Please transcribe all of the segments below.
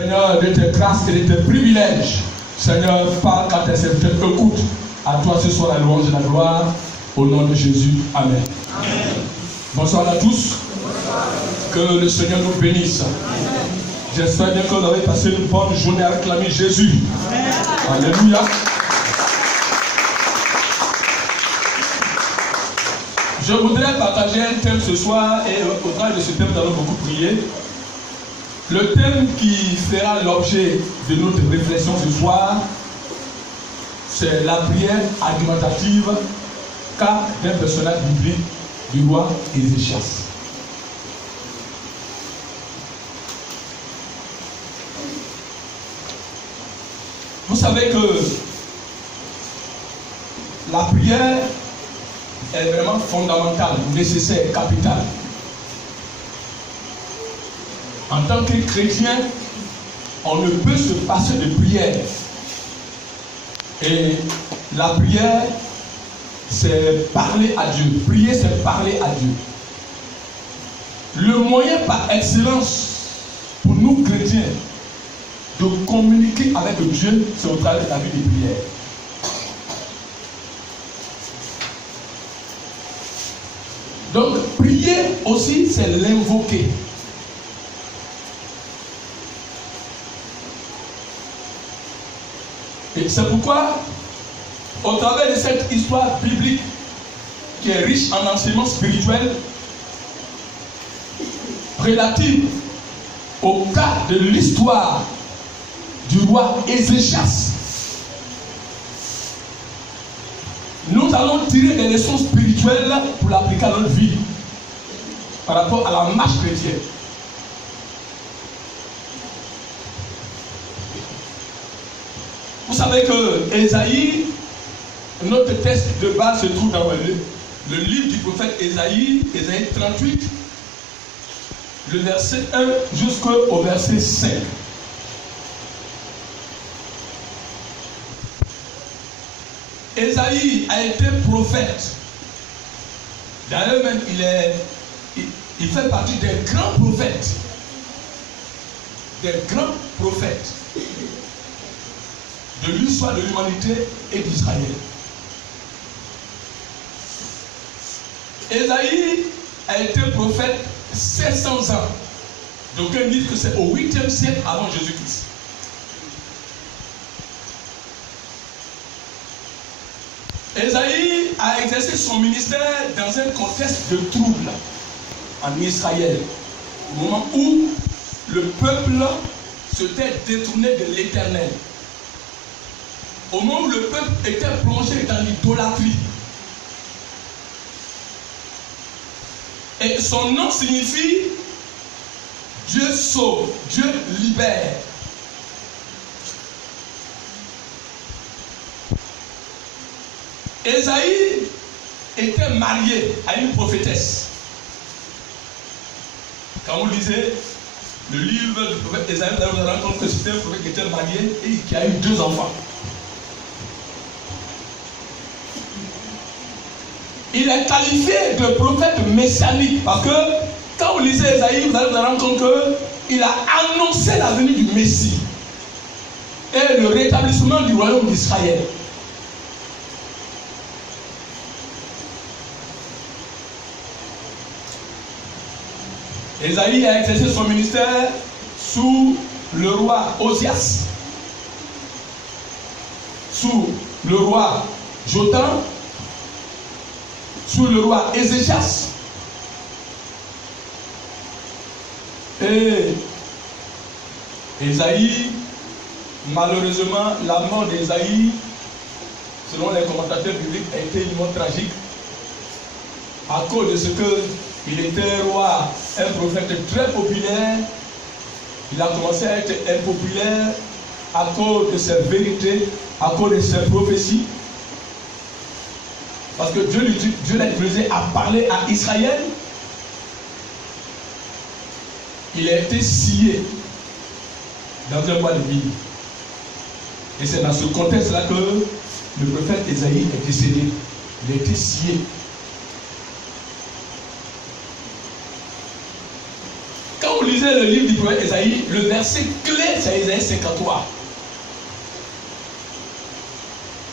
Seigneur, de tes grâces et de tes privilèges. Seigneur, parle quand tes serviteurs écoutent. À toi ce soir la louange et la gloire. Au nom de Jésus. Amen. Amen. Bonsoir à tous. Bonsoir. Que le Seigneur nous bénisse. J'espère bien que vous avez passé une bonne journée à réclamer Jésus. Amen. Alléluia. Je voudrais partager un thème ce soir et au travers de ce thème, nous allons beaucoup prier. Le thème qui fera l'objet de notre réflexion ce soir, c'est la prière argumentative cas d'un personnage biblique du roi Ézéchias. Vous savez que la prière est vraiment fondamentale, nécessaire, capitale. En tant que chrétien, on ne peut se passer de prière. Et la prière, c'est parler à Dieu. Prier, c'est parler à Dieu. Le moyen par excellence pour nous chrétiens de communiquer avec Dieu, c'est au travers de la vie de prière. Donc, prier aussi, c'est l'invoquer. Et c'est pourquoi, au travers de cette histoire biblique qui est riche en enseignements spirituels, relative au cas de l'histoire du roi Ézéchias, nous allons tirer des leçons spirituelles pour l'appliquer à notre vie par rapport à la marche chrétienne. Vous savez que Ésaïe, notre texte de base se trouve dans le livre du prophète Ésaïe, Ésaïe 38, le verset 1 jusqu'au verset 5. Ésaïe a été prophète. D'ailleurs, même il fait partie des grands prophètes. Des grands prophètes de l'histoire de l'humanité et d'Israël. Ésaïe a été prophète 700 ans. Donc on dit que c'est au 8e siècle avant Jésus-Christ. Ésaïe a exercé son ministère dans un contexte de trouble en Israël, au moment où le peuple s'était détourné de l'Éternel. Au moment où le peuple était plongé dans l'idolâtrie. Et son nom signifie Dieu sauve, Dieu libère. Ésaïe était marié à une prophétesse. Quand vous lisez le livre du prophète Ésaïe, vous allez vous rendre compte que c'était un prophète qui était marié et qui a eu 2 enfants. Il est qualifié de prophète messianique parce que quand vous lisez Ésaïe, vous allez vous rendre compte qu'il a annoncé la venue du Messie et le rétablissement du royaume d'Israël. Ésaïe a exercé son ministère sous le roi Osias, sous le roi Jotham, sous le roi Ézéchias. Et Ésaïe, malheureusement, la mort d'Ésaïe, selon les commentateurs bibliques, a été une mort tragique à cause de ce qu'il était roi, un prophète très populaire. Il a commencé à être impopulaire à cause de ses vérités, à cause de ses prophéties. Parce que Dieu l'a utilisé à parler à Israël. Il a été scié dans un bois de vigne. Et c'est dans ce contexte-là que le prophète Ésaïe est décédé. Il a été scié. Quand vous lisez lisez le livre du prophète Ésaïe, le verset clé, c'est Ésaïe 53.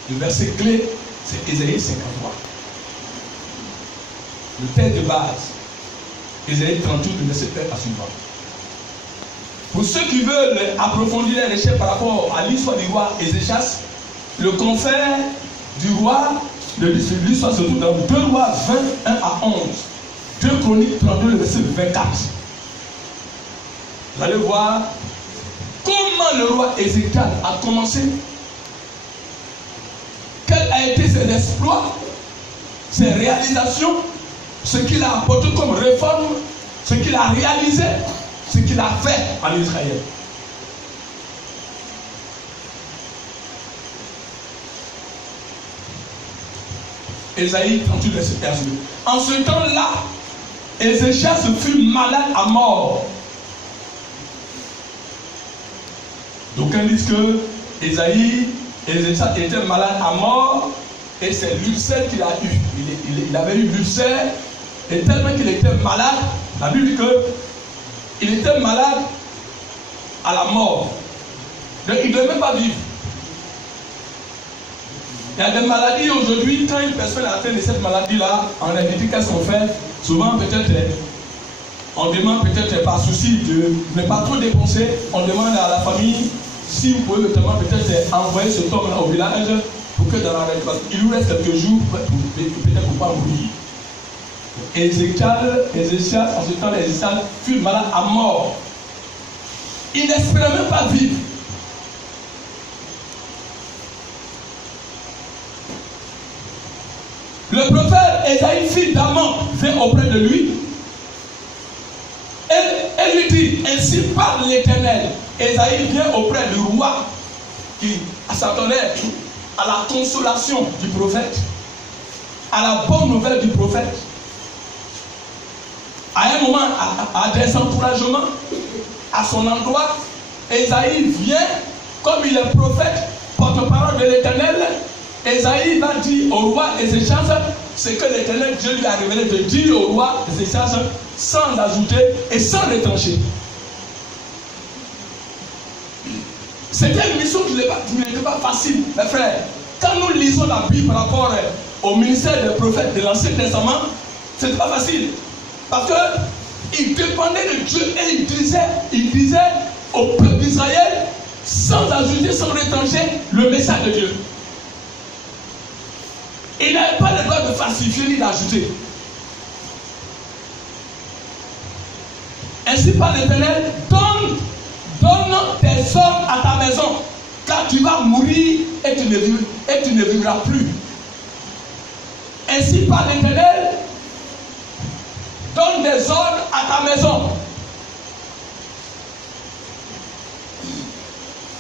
Le verset clé, c'est Ésaïe 53. Le texte de base, Ésaïe 38, le verset 1 à suivant. Pour ceux qui veulent approfondir les recherches par rapport à l'histoire du roi Ézéchias, le confrère du roi de l'histoire se trouve dans 2 rois 21 à 11. 2 Chroniques 32, le verset 24. Vous allez voir comment le roi Ézéchias a commencé, quels ont été ses exploits, ses réalisations, ce qu'il a apporté comme réforme, ce qu'il a réalisé, ce qu'il a fait en Israël. Ésaïe 38, verset 15. En ce temps-là, Ézéchias fut malade à mort. D'aucuns disent que Ézéchias était malade à mort et c'est l'ulcère qu'il a eu. Il avait eu l'ulcère et tellement qu'il était malade, la Bible dit qu'il était malade à la mort. Donc il ne devait même pas vivre. Il y a des maladies aujourd'hui, quand une personne est atteinte de cette maladie-là, en réalité, qu'est-ce qu'on fait? Souvent, peut-être, on demande peut-être par souci de ne pas trop dépenser, on demande à la famille si vous pouvez notamment peut-être envoyer ce homme-là au village pour que dans la récolte, il nous reste quelques jours, peut-être pour pas mourir. Ézéchias, en ce temps, Ézéchias fut malade à mort. Il n'espérait même pas vivre. Le prophète Ésaïe, fils d'Amon, vient auprès de lui. Elle lui dit, ainsi parle l'Éternel. Ésaïe vient auprès du roi qui s'attendait à la consolation du prophète, à la bonne nouvelle du prophète. À un moment, à des encouragements, à son endroit, Ésaïe vient, comme il est prophète, porte-parole de l'Éternel. Ésaïe va dire au roi Ézéchias ce que l'Éternel Dieu lui a révélé de dire au roi Ézéchias sans ajouter et sans retrancher. C'était une mission qui n'était pas facile, mes frères. Quand nous lisons la Bible par rapport au ministère des prophètes de l'Ancien Testament, ce n'était pas facile. Parce qu'il dépendait de Dieu et il disait au peuple d'Israël sans ajouter, sans retrancher le message de Dieu. Il n'avait pas le droit de falsifier ni d'ajouter. Ainsi par l'Éternel, donne tes ordres à ta maison, car tu vas mourir et tu ne vivras plus. Ainsi par l'Éternel, donne des ordres à ta maison.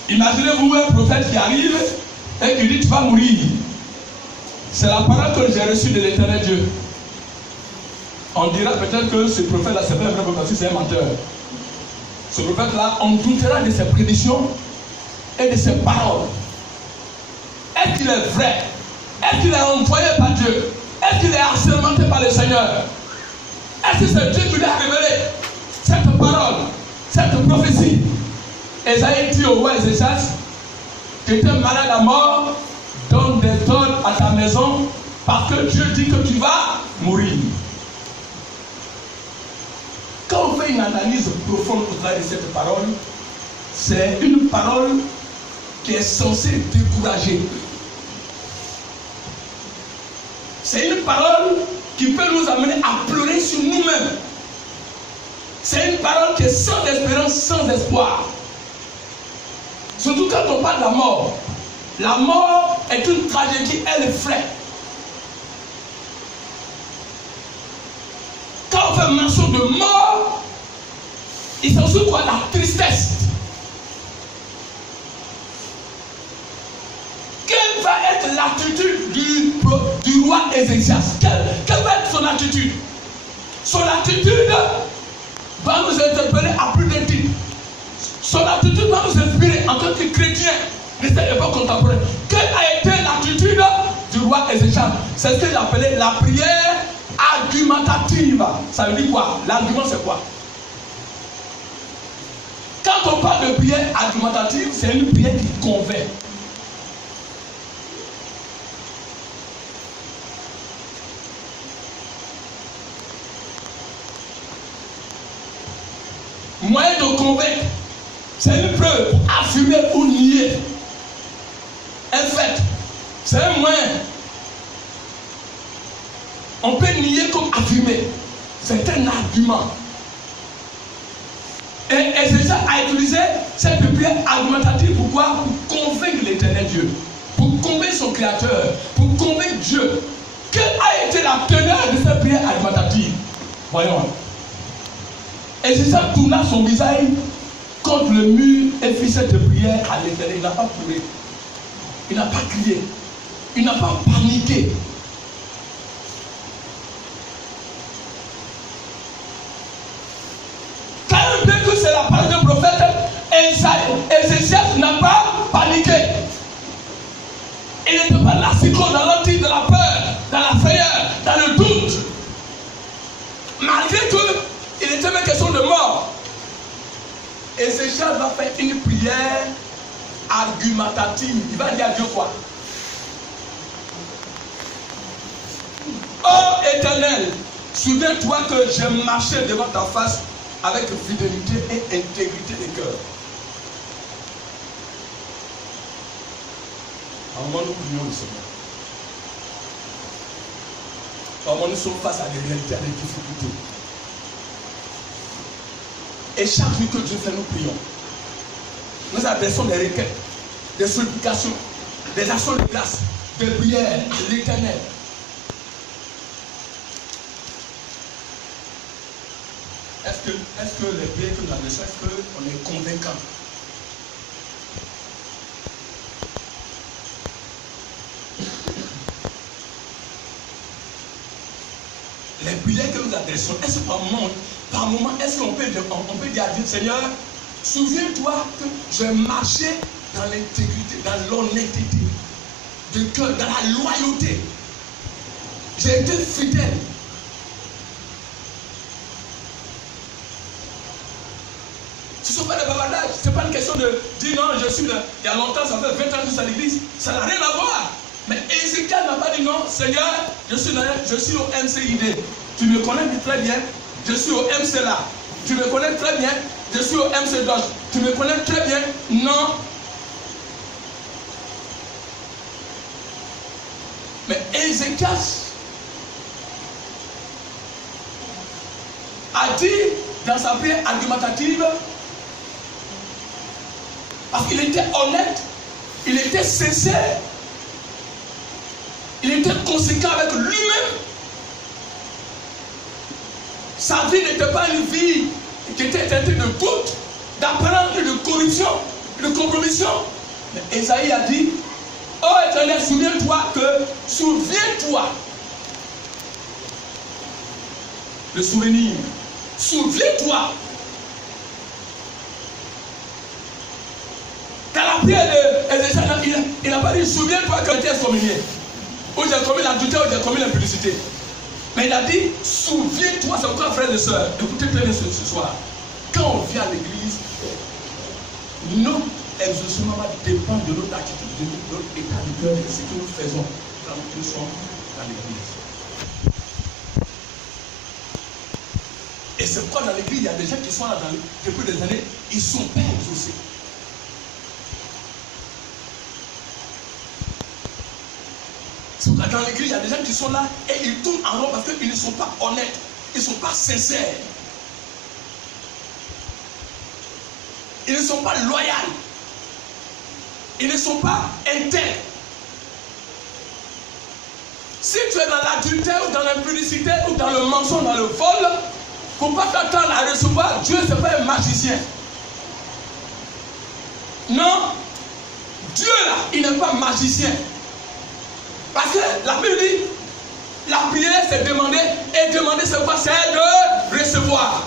Imaginez-vous un prophète qui arrive et qui dit tu vas mourir. C'est la parole que j'ai reçue de l'Éternel Dieu. On dira peut-être que ce prophète-là, c'est pas un vrai prophète, c'est un menteur. Ce prophète-là, on doutera de ses prédictions et de ses paroles. Est-ce qu'il est vrai? Est-ce qu'il est envoyé par Dieu? Est-ce qu'il est assermenté par le Seigneur? Est-ce que c'est Dieu qui lui a révélé cette parole, cette prophétie? Ésaïe dit au roi Ézéchias, tu étais malade à mort, donne des ordres à ta maison, parce que Dieu dit que tu vas mourir. Quand on fait une analyse profonde au travers de cette parole, c'est une parole qui est censée décourager. C'est une parole qui peut nous amener à pleurer sur nous-mêmes. C'est une parole qui est sans espérance, sans espoir. Surtout quand on parle de la mort. La mort est une tragédie, elle effraie. Quand on fait mention de mort, il s'en suit quoi? La tristesse. Quelle va être l'attitude du roi Ézéchias? Quelle va être son attitude? Son attitude va nous interpeller à plus d'un titre. Son attitude va nous inspirer en tant que chrétien de cette époque contemporaine. Quelle a été l'attitude du roi Ézéchias? C'est ce que j'appelais la prière argumentative. Ça veut dire quoi? L'argument c'est quoi? quand on parle de prière argumentative, c'est une prière qui convainc. Moyen de convaincre, c'est une preuve pour affirmer ou nier un fait. C'est un moyen. On peut nier comme affirmer. C'est un argument. Et c'est ça à utiliser cette prière argumentative. Pourquoi? Pour convaincre l'éternel Dieu. Pour convaincre son créateur. Pour convaincre Dieu. Quelle a été la teneur de cette prière argumentative? Voyons. Et c'est ça tourna son visage contre le mur et fit cette prière à l'éternel. Il n'a pas pleuré. Il n'a pas crié. Il n'a pas paniqué. Quand on dit que c'est la parole du prophète, Ézéchias n'a pas paniqué. Il n'était pas là, c'est dans l'antique, de la peur, dans la frayeur, dans le doute. Malgré qu'il était même question de mort. Ézéchias va faire une prière argumentative. Il va dire à Dieu quoi? Oh Éternel, souviens-toi que j'ai marché devant ta face avec fidélité et intégrité de cœur. À un moment, nous prions le Seigneur. À un moment, nous sommes face à des réalités, à des difficultés. Et chaque jour que Dieu fait, nous prions. Nous adressons des requêtes, des supplications, des actions de grâce, des prières à l'Éternel. Est-ce que les prières que nous adressons, est-ce qu'on est convaincant? Les prières que nous adressons, est-ce que par moment, est-ce qu'on peut dire à Dieu, Seigneur, souviens-toi que j'ai marché dans l'intégrité, dans l'honnêteté de cœur, dans la loyauté. J'ai été fidèle. Ce ne sont pas des bavardages. Ce n'est pas une question de dire non, je suis là. Il y a longtemps, ça fait 20 ans que je suis à l'église. Ça n'a rien à voir. Mais Ézéchias n'a pas dit non, Seigneur, je suis au MCID. Tu me connais très bien. Je suis au MCLA. Tu me connais très bien. Je suis au MCDOS. Tu me connais très bien. Non. Mais Ézéchias a dit dans sa prière argumentative, parce qu'il était honnête, il était sincère, il était conséquent avec lui-même. Sa vie n'était pas une vie qui était teintée de doute, d'apparence, de corruption, de compromission. Mais Ésaïe a dit, oh Éternel, souviens-toi. Le souvenir. Souviens-toi. Dans la prière d'Ézéchias, il n'a pas dit, souviens-toi que tu es excommunié. Ou j'ai commis l'adultère, ou j'ai commis l'impudicité. Mais il a dit, souviens-toi, c'est pourquoi frères et sœurs, écoutez très bien ce soir. Quand on vient à l'église, notre exaucement va dépendre de notre attitude, de notre état de cœur, de ce que nous faisons quand nous sommes dans l'église. Et c'est pourquoi dans l'église, il y a des gens qui sont là depuis des années, ils ne sont pas exaucés. Dans l'église, il y a des gens qui sont là et ils tournent en rond parce qu'ils ne sont pas honnêtes, ils ne sont pas sincères, ils ne sont pas loyaux, ils ne sont pas intègres. Si tu es dans l'adultère ou dans l'impudicité ou dans le mensonge, dans le vol, il ne faut pas t'attendre à recevoir. Dieu, ce n'est pas un magicien. Non, Dieu là, il n'est pas magicien. Parce que la Bible dit, la prière c'est demander, et demander c'est quoi? C'est de recevoir.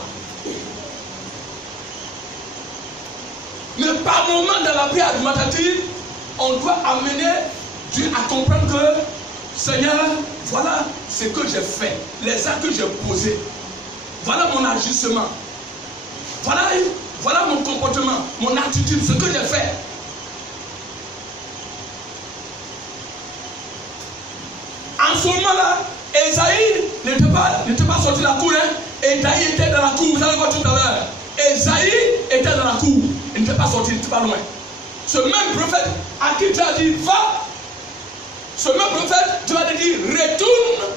Mais par moment dans la prière argumentative, on doit amener Dieu à comprendre que, Seigneur, voilà ce que j'ai fait, les actes que j'ai posés, voilà mon agissement, voilà Voilà mon comportement, mon attitude, ce que j'ai fait. En ce moment-là, Esaïe n'était pas sorti de la cour. Esaïe était dans la cour, vous allez voir tout à l'heure. Esaïe était dans la cour, il n'était pas sorti, il n'était pas loin. Ce même prophète à qui tu as dit, va. Ce même prophète, tu vas te dire, retourne.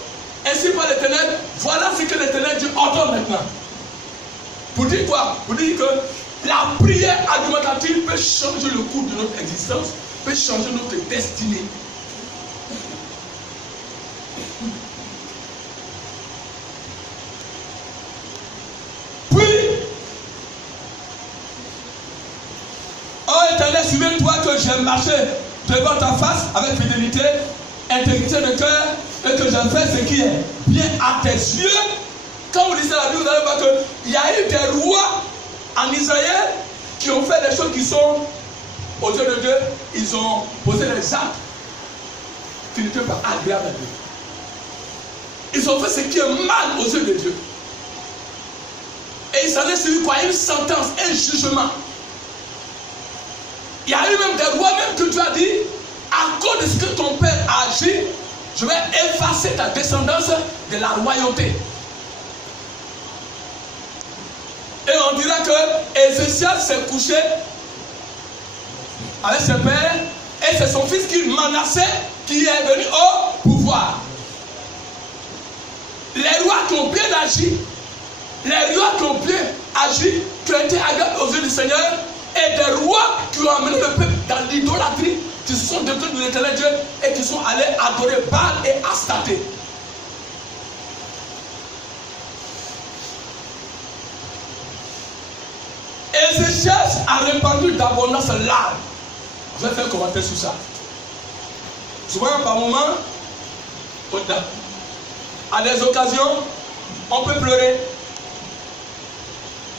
Ainsi par l'Éternel, voilà ce que l'Éternel Dieu ordonne maintenant. Pour dire quoi? Pour dire que la prière argumentative peut changer le cours de notre existence, peut changer notre destinée. Puis, oh Éternel, souviens-toi que j'ai marché devant ta face avec fidélité, intégrité de cœur, et que j'ai fait ce qui est bien à tes yeux. Quand vous lisez la Bible, vous allez voir qu'il y a eu des rois en Israël qui ont fait des choses qui sont aux yeux de Dieu. Ils ont posé des actes qui n'étaient pas agréables à Dieu. Ils ont fait ce qui est mal aux yeux de Dieu. Et il s'en est suivi quoi? Une sentence, un jugement. Il y a eu même des rois même que Dieu a dit, à cause de ce que ton père a agi, je vais effacer ta descendance de la royauté. Et on dira que Ézéchias s'est couché avec ses pères et c'est son fils qui Manassé qui est venu au pouvoir. Les rois qui ont bien agi, les rois qui ont bien agi, qui ont été agréables aux yeux du Seigneur, et des rois qui ont amené le peuple dans l'idolâtrie, qui se sont détournés de l'Éternel Dieu et qui sont allés adorer Baal et Astarté. Ézéchias a répandu d'abondance larmes. Je vais faire un commentaire sur ça. Souvent, par moment, à des occasions, on peut pleurer.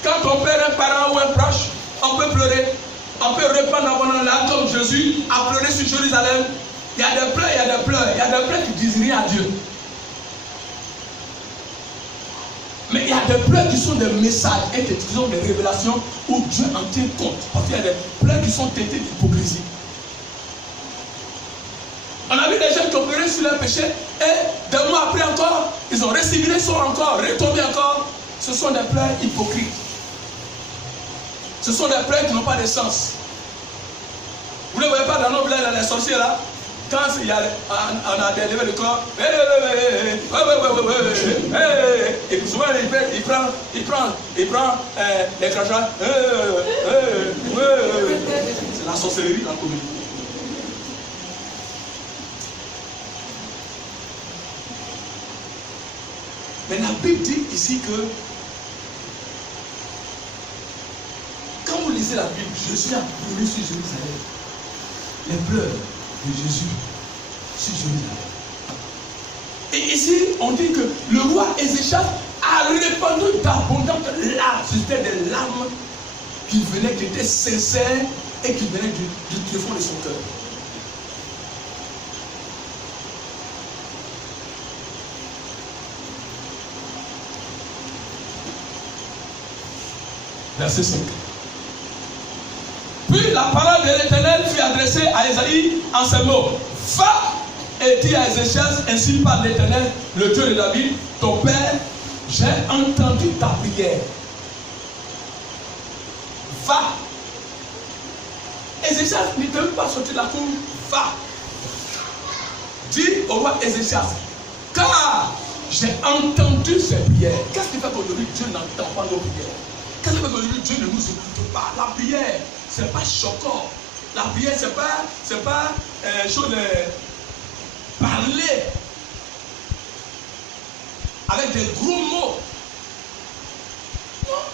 Quand on perd un parent ou un proche, on peut pleurer. On peut répandre d'abondance larmes comme Jésus a pleuré sur Jérusalem. Il y a des pleurs, il y a des pleurs. Il y a des pleurs qui disent rien à Dieu. Mais il y a des pleurs qui sont des messages et qui sont des révélations où Dieu en tient compte. Parce qu'il y a des pleurs qui sont teintés d'hypocrisie. On a vu des gens qui ont pleuré sur leur péché et des mois après encore, ils ont récidivé, ils sont encore retombés encore. Ce sont des pleurs hypocrites. Ce sont des pleurs qui n'ont pas de sens. Vous ne voyez pas dans nos villages, dans les sorciers là, quand il y a, on a des levées de corps, et souvent il prend les crachats, c'est la sorcellerie, la comédie. Mais la Bible dit ici que quand vous lisez la Bible, Jésus a pleuré sur Jérusalem. Les pleurs de Jésus sur Jérusalem. Et ici, on dit que le roi Ézéchias a répandu d'abondantes larmes. C'était des larmes qui venaient, qui étaient sincères et qui venaient du fond de son cœur. Verset 5. Puis la parole de l'Éternel fut adressée à Ésaïe en ces mots. Va et dis à Ézéchias, ainsi parle l'Éternel, le Dieu de David, ton père, j'ai entendu ta prière. Va. Ézéchias n'était même pas sorti de la cour. Va. Dis au roi Ézéchias, car j'ai entendu ses prières. Qu'est-ce qui fait qu'aujourd'hui Dieu n'entend pas nos prières? Qu'est-ce qui fait qu'aujourd'hui Dieu ne nous écoute pas? La prière, ce n'est pas choquant. La prière, ce n'est pas chose de parler avec des gros mots. Non.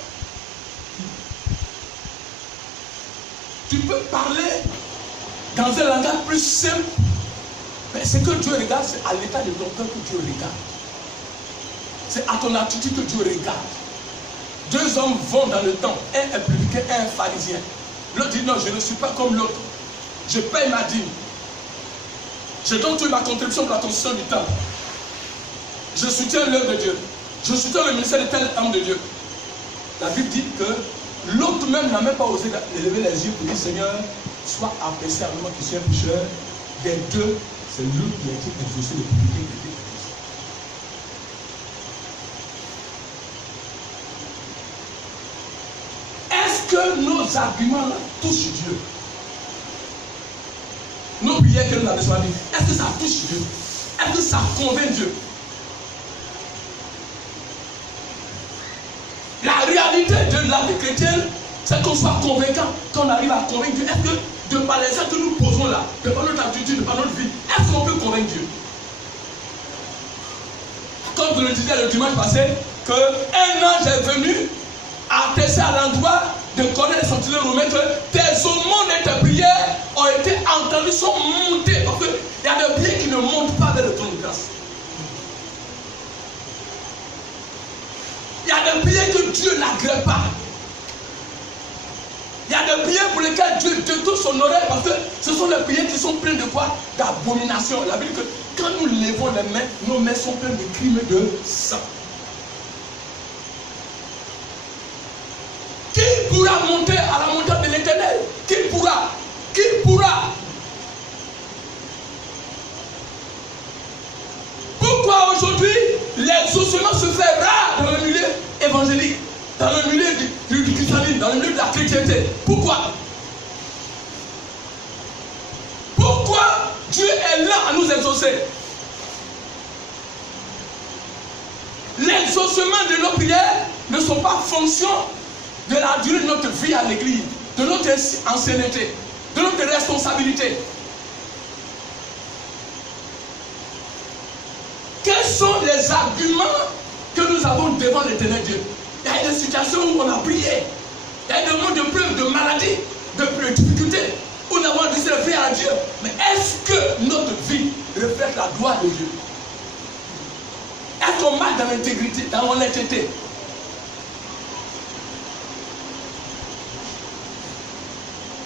Tu peux parler dans un langage plus simple. Mais ce que Dieu regarde, c'est à l'état de ton cœur que Dieu regarde. C'est à ton attitude que Dieu regarde. Deux hommes vont dans le temple, un est publicain, un est pharisien. L'autre dit non, je ne suis pas comme l'autre. Je paye ma dîme. Je donne toute ma contribution pour la construction du temple. Je soutiens l'œuvre de Dieu. Je soutiens le ministère de tel homme de Dieu. La Bible dit que l'autre même n'a même pas osé lever les yeux pour dire Seigneur, sois abaissé à moi qui suis un pécheur. Des deux, c'est lui qui a été exaucé le public de Dieu. Est-ce que nos arguments touchent Dieu? Nos prières que nous avons choisies, est-ce que ça touche Dieu? Est-ce que ça convainc Dieu? La réalité de la vie chrétienne, c'est qu'on soit convaincant, qu'on arrive à convaincre Dieu. Est-ce que de par les actes que nous posons là, de par notre attitude, de par notre vie, est-ce qu'on peut convaincre Dieu? Comme je le disais le dimanche passé, qu'un ange est venu attester à l'endroit de connaître les sentinelles romains que tes aumônes et tes prières ont été entendues, sont montées. Parce qu'il y a des prières qui ne montent pas vers le trône de grâce. Il y a des prières que Dieu n'agrée pas. Il y a des prières pour lesquelles Dieu détourne son oreille parce que ce sont des prières qui sont pleines de quoi? D'abomination. La Bible dit que quand nous levons les mains, nos mains sont pleines de crimes et de sang. Qui pourra monter à la montagne de l'Éternel? Qui pourra? Qui pourra? Pourquoi aujourd'hui l'exaucement se fait rare dans le milieu évangélique, dans le milieu du christianisme, dans le milieu de la chrétienté? Pourquoi? Pourquoi Dieu est là à nous exaucer? L'exaucement de nos prières ne sont pas fonction de la durée de notre vie à l'église, de notre ancienneté, de notre responsabilité. Quels sont les arguments que nous avons devant l'éternel Dieu? Il y a des situations où on a prié. Il y a des moments de preuve, de maladie, de difficultés, où nous avons décidé de faire à Dieu. Mais est-ce que notre vie reflète la gloire de Dieu? Est-ce qu'on marche dans l'intégrité, dans l'honnêteté?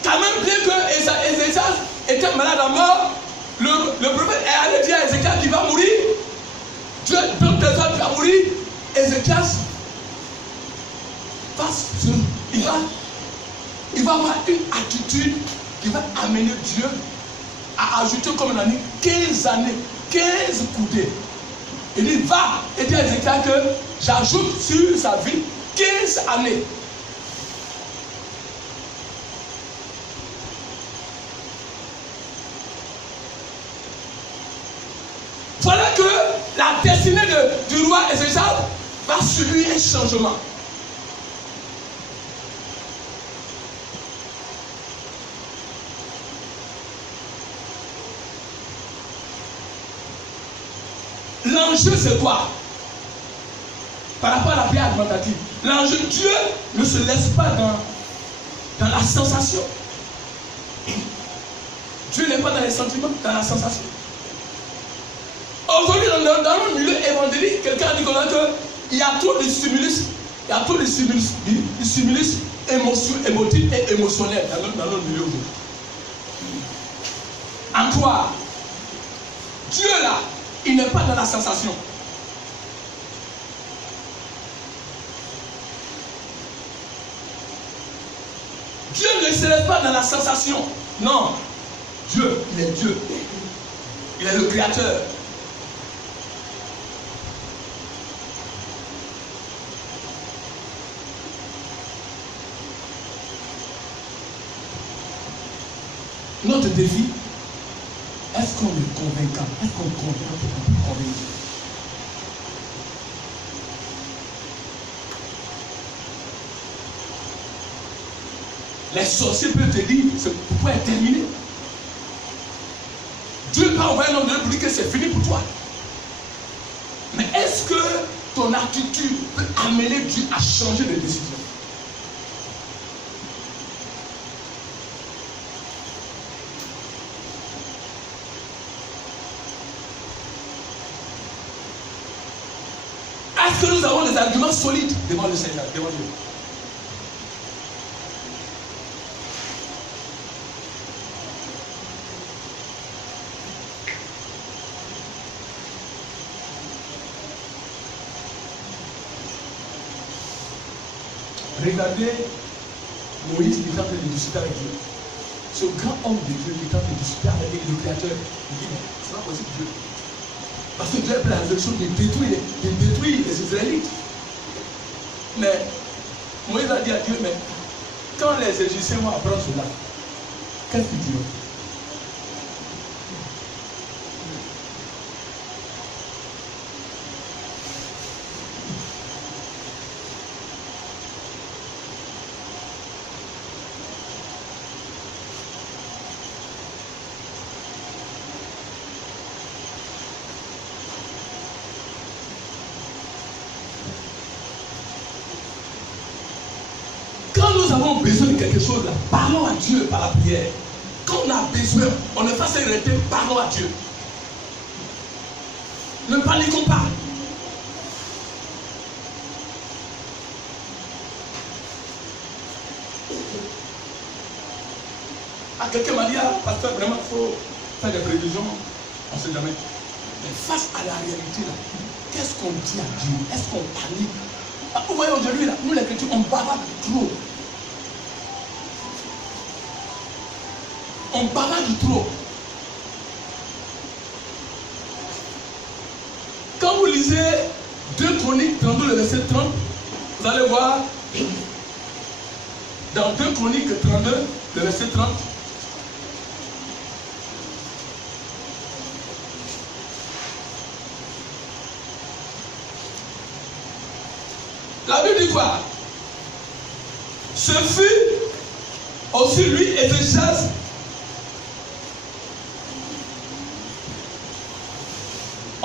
Quand même bien que Ézéchias était malade à mort, le prophète est allé dire à Ézéchias qu'il va mourir. Dieu donne des ordres, tu vas mourir. Ézéchias il va avoir une attitude qui va amener Dieu à ajouter comme on a dit 15 années, 15 coudées. Il dit va et dit à Ézéchias que j'ajoute sur sa vie 15 années. Voilà que la destinée du roi Ézéchias va subir un changement. L'enjeu c'est quoi? Par rapport à la prière argumentative, l'enjeu, Dieu ne se laisse pas dans la sensation. Dieu n'est pas dans les sentiments, dans la sensation. Aujourd'hui, dans le milieu évangélique, quelqu'un a dit qu'il y a trop de stimulus, il y a trop de stimulus émotifs et émotionnels dans notre milieu aujourd'hui. En quoi? Dieu là, il n'est pas dans la sensation. Dieu ne se laisse pas dans la sensation. Non. Dieu, il est Dieu. Il est le Créateur. Notre défi, est-ce qu'on est convaincant? Est-ce qu'on convainc pour qu'on convainc? Les sorciers peuvent te dire, c'est pourquoi est terminé. Dieu n'a pas envoyé un homme de Dieu pour dire que c'est fini pour toi. Mais est-ce que ton attitude peut amener Dieu à changer de décision? Est-ce que nous avons des arguments solides devant le Seigneur, devant Dieu? Regardez Moïse qui est en train de discuter avec Dieu. Ce grand homme de Dieu qui est en train de discuter avec le Créateur, il dit, mais c'est pas possible Dieu. Parce que Dieu a pris la résolution de détruire les Israélites. Mais Moïse a dit à Dieu, mais quand les Égyptiens vont apprendre cela, qu'est-ce qu'ils diront? Nous avons besoin de quelque chose là, parlons à Dieu par la prière. Quand on a besoin, on ne fait pas s'arrêter, parlons à Dieu. Ne paniquons pas. Quelqu'un m'a dit, pasteur, vraiment, il faut faire des prévisions, on ne sait jamais. Mais face à la réalité là, qu'est-ce qu'on dit à Dieu? Est-ce qu'on panique? Vous voyez aujourd'hui là, nous les chrétiens, on bavarde trop. On bavarde trop. Quand vous lisez 2 Chroniques 32, le verset 30, vous allez voir, dans 2 Chroniques 32, le verset 30, la Bible dit quoi? Ce fut aussi lui et Ézéchias.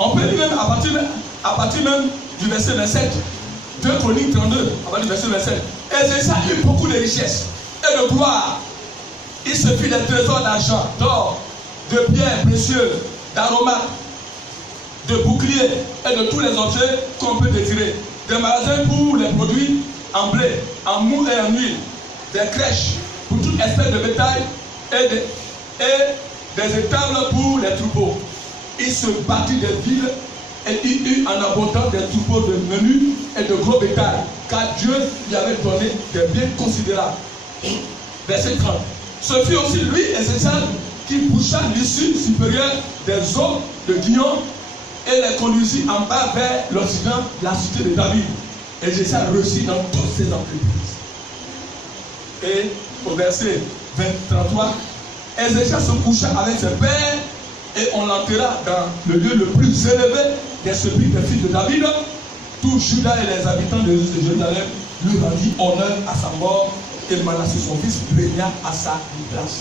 On peut lire même à partir même du verset 27, 2 Chroniques 32, à partir du verset 27. Ézéchias eut beaucoup de richesses et de gloire. Il se fit des trésors d'argent, d'or, de pierres précieuses, d'aromates, de boucliers et de tous les objets qu'on peut désirer. Des magasins pour les produits en blé, en mou et en huile, des crèches pour toute espèce de bétail et des étables pour les troupeaux. Il se bâtit des villes et il eut en abondance des troupeaux de menus et de gros bétail, car Dieu lui avait donné des biens considérables. Verset 30. Ce fut aussi lui, Ézéchias, qui boucha l'issue supérieure des eaux de Guignon et les conduisit en bas vers l'Occident, la cité de David. Ézéchias réussit dans toutes ses entreprises. Et au verset 33, Ézéchias se coucha avec ses pères et on l'enterra dans le lieu le plus élevé des sépulcres des fils de David. Tout Juda et les habitants de Jérusalem lui rendit honneur à sa mort et Manassé son fils régna à sa place.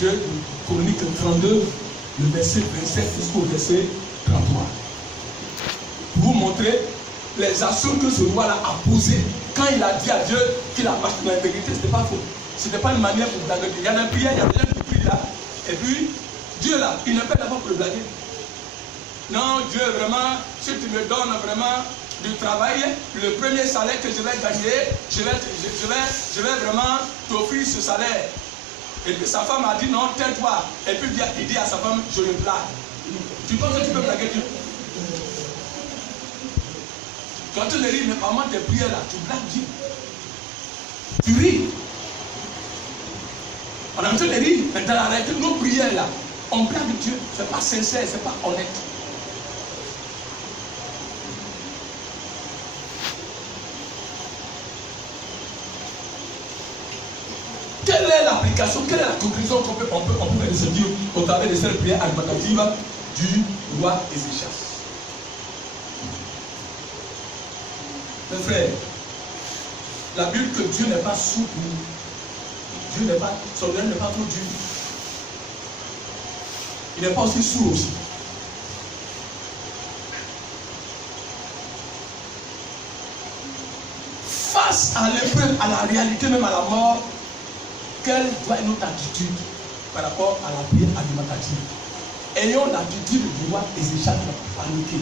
2 Chroniques 32, le verset 27 jusqu'au verset 33. Pour vous montrer les actions que ce roi-là a posées quand il a dit à Dieu qu'il a marché dans l'intégrité, ce n'était pas faux. Ce n'était pas une manière pour blaguer. Il y a une prière, il y a des gens qui prient là, et puis Dieu là, il n'est pas d'abord pour le blaguer. Non, Dieu, vraiment, si tu me donnes vraiment du travail, le premier salaire que je vais gagner, je vais vraiment t'offrir ce salaire. Et puis sa femme a dit non, tais-toi. Et puis il dit à sa femme, je le blague. Tu penses que tu peux blaguer Dieu? Quand tu le ris, mais pendant tes prières là, tu blagues Dieu. Tu ris. On a besoin de rire, mais dans la réalité, nos prières là, on blague Dieu. C'est pas sincère, c'est pas honnête. Quelle est l'application, quelle est la conclusion qu'on peut faire de ce Dieu au travers de cette prière alimentative du roi Ézéchias? Mes frères, la Bible que Dieu n'est pas sourd pour nous. Dieu n'est pas, son œil n'est pas trop dur. Il n'est pas aussi sourd aussi. Face à l'épreuve, à la réalité, même à la mort, quelle doit être notre attitude par rapport à la prière alimentative? Ayons l'attitude du roi Ézéchias qui n'a pas paniqué,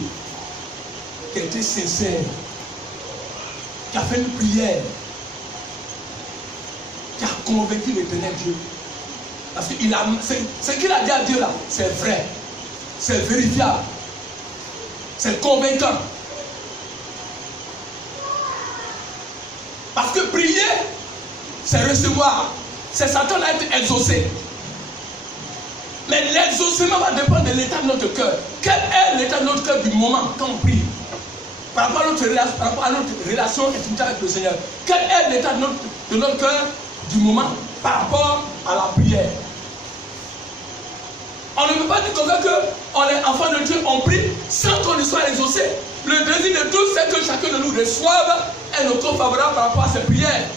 qui a été sincère, qui a fait une prière, qui a convaincu l'éternel Dieu. Parce que ce qu'il a dit à Dieu là, c'est vrai, c'est vérifiable, c'est convaincant. Parce que prier, c'est recevoir. C'est s'attendre à être exaucé. Mais l'exaucement va dépendre de l'état de notre cœur. Quel est l'état de notre cœur du moment quand on prie? Par rapport à notre relation avec le Seigneur. Quel est l'état de notre cœur du moment par rapport à la prière? On ne peut pas dire comme ça qu'on est enfant de Dieu, on prie sans qu'on ne soit exaucé. Le désir de tous, c'est que chacun de nous reçoive un retour favorable par rapport à ses prières.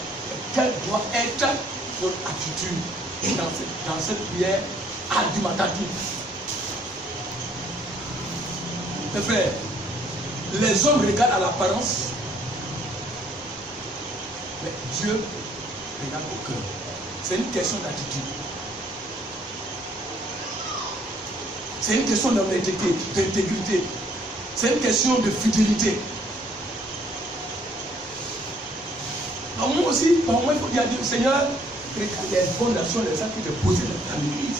Quelle doit être notre attitude dans cette prière argumentative? Mes frères, les hommes regardent à l'apparence, mais Dieu regarde au cœur. C'est une question d'attitude. C'est une question d'honnêteté, d'intégrité. C'est une question de fidélité. Par moi aussi, par moi, il faut dire à Dieu, Seigneur, regarde les fondations des actes que j'ai posées dans l'église,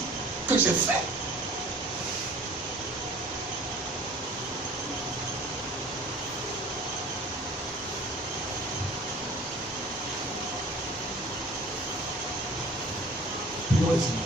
que j'ai fait. Prions le Seigneur.